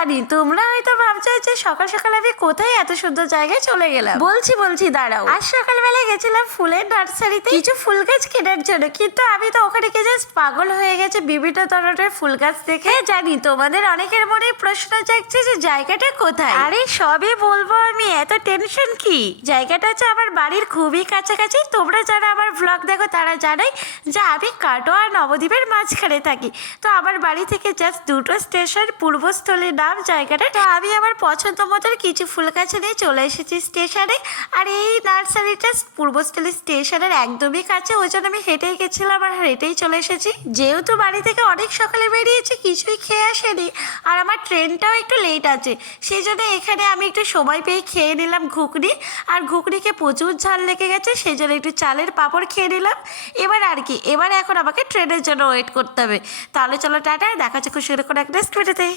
জানি তোমরা হয়তো ভাবছো যে সকাল সকাল আমি কোথায় এত সুন্দর জায়গায় চলে গেলাম। বলছি দাঁড়াও। আজ সকালবেলা গেছিলাম ফুলের নার্সারিতে কিছু ফুল গাছ কেনার জন্য, কিন্তু আমি তো ওখানে গিয়ে জাস্ট পাগল হয়ে গেছে বিভিন্ন ধরনের ফুল গাছ দেখে। জানি তোমাদের অনেকের মনে প্রশ্ন জাগছে যে জায়গাটা কোথায়। আরে সবই বলবো আমি, এত টেনশন কি। জায়গাটা হচ্ছে আমার বাড়ির খুবই কাছাকাছি। তোমরা যারা আমার ব্লগ দেখো তারা জানাই যে আমি কাটোয়া নবদ্বীপের মাঝখানে থাকি। তো আমার বাড়ি থেকে জাস্ট দুটো স্টেশন, পূর্বস্থলীর নাম জায়গাটা। তো আমি আমার পছন্দ মতন কিছু ফুল গাছ নিয়ে চলে এসেছি স্টেশনে। আর এই নার্সারিটা পূর্বস্থলী স্টেশনের একদমই কাছে, ওই জন্য আমি হেঁটেই গেছিলাম আর হেঁটেই চলে এসেছি। যেহেতু বাড়ি থেকে অনেক সকালে বেরিয়েছি, কিছুই খেয়ে আসেনি, আর আমার ট্রেনটাও একটু লেট আছে, সেই জন্য এখানে আমি একটু সময় পেয়ে খেয়ে নিলাম ঘুগনি। আর ঘুগনিকে প্রচুর ঝাল লেগে গেছে, সেই জন্য একটু চালের পাঁপড় খেয়ে নিলাম। এবার আর কি, এবার এখন আমাকে ট্রেনের জন্য ওয়েট করতে হবে। তাহলে চলো টাটা, দেখা হচ্ছে খুশি করে একটা নেক্সট ভিডিওতে।